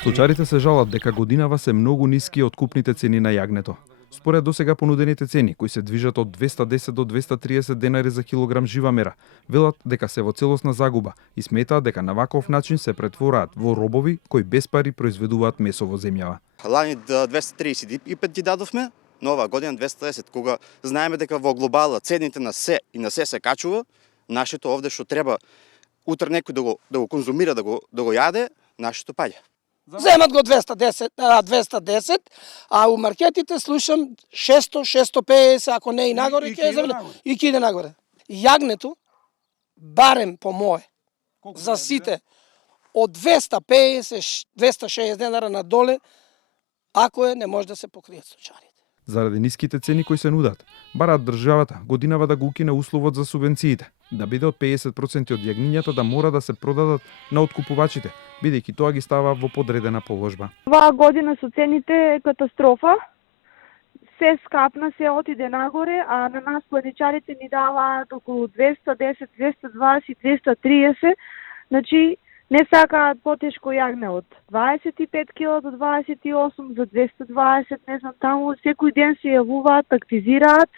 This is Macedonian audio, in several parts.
Сточарите се жалат дека годинава се многу ниски откупните цени на јагнето. Според досега понудените цени, кои се движат од 210 до 230 денари за килограм жива мера, велат дека се во целосна загуба и сметаат дека на ваков начин се претвораат во робови кои без пари произведуваат месо во земјава. Лани 235 ги дадовме, но оваа година 210, кога знаеме дека во глобала цените на се и на се качува, нашето овде што треба утре некој да го конзумира, да го јаде, нашето паѓа. Земат го 210, а у маркетите слушам 600, 650, ако не и нагоре, и ќе иде нагоре. Јагнето, барем по мое, за сите, од 250, 260 денара надоле, ако не може да се покријат сточарите. Заради ниските цени кои се нудат, бараат државата годинава да го укине условот за субвенциите, да биде од 50% од јагнињата да мора да се продадат на откупувачите, бидејќи тоа ги става во подредена положба. Оваа година со цените е катастрофа. Се скапна, се отиде нагоре, а на нас планичарите ни даваат околу 210, 220, 230. Значи, не сакаат потешко јагне од 25 кг до 28, за 220, не знам таму, секој ден се јавуваат, тактизираат,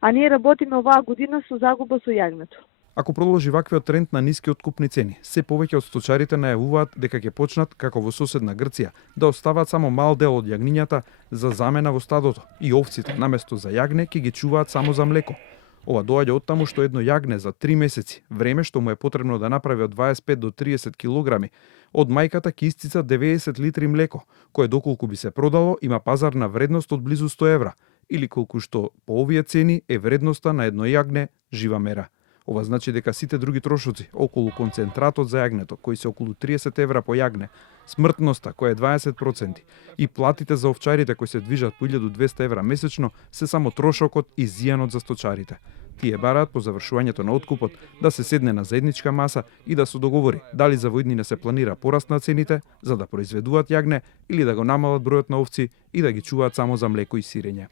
а ние работиме оваа година со загуба со јагнето. Ако продолжи ваквиот тренд на ниски откупни цени, се повеќе од сточарите најавуваат дека ќе почнат, како во соседна Грција, да оставаат само мал дел од јагнињата за замена во стадото и овците, наместо за јагне, ќе ги чуваат само за млеко. Ова доаѓа од таму што едно јагне за 3 месеци, време што му е потребно да направи од 25 до 30 килограми, од мајката ќе истица 90 литри млеко, кое доколку би се продало има пазарна вредност од близу 100 евра, или колку што по овие цени е вредноста на едно јагне жива мера. Ова значи дека сите други трошоци околу концентратот за јагнето, кои се околу 30 евра по јагне, смртноста која е 20% и платите за овчарите кои се движат по 1200 евра месечно се само трошокот и зијанот за сточарите. Тие бараат по завршувањето на откупот да се седне на заедничка маса и да се договори дали за во иднина се планира пораст на цените за да произведуваат јагне или да го намалат бројот на овци и да ги чуваат само за млеко и сирење.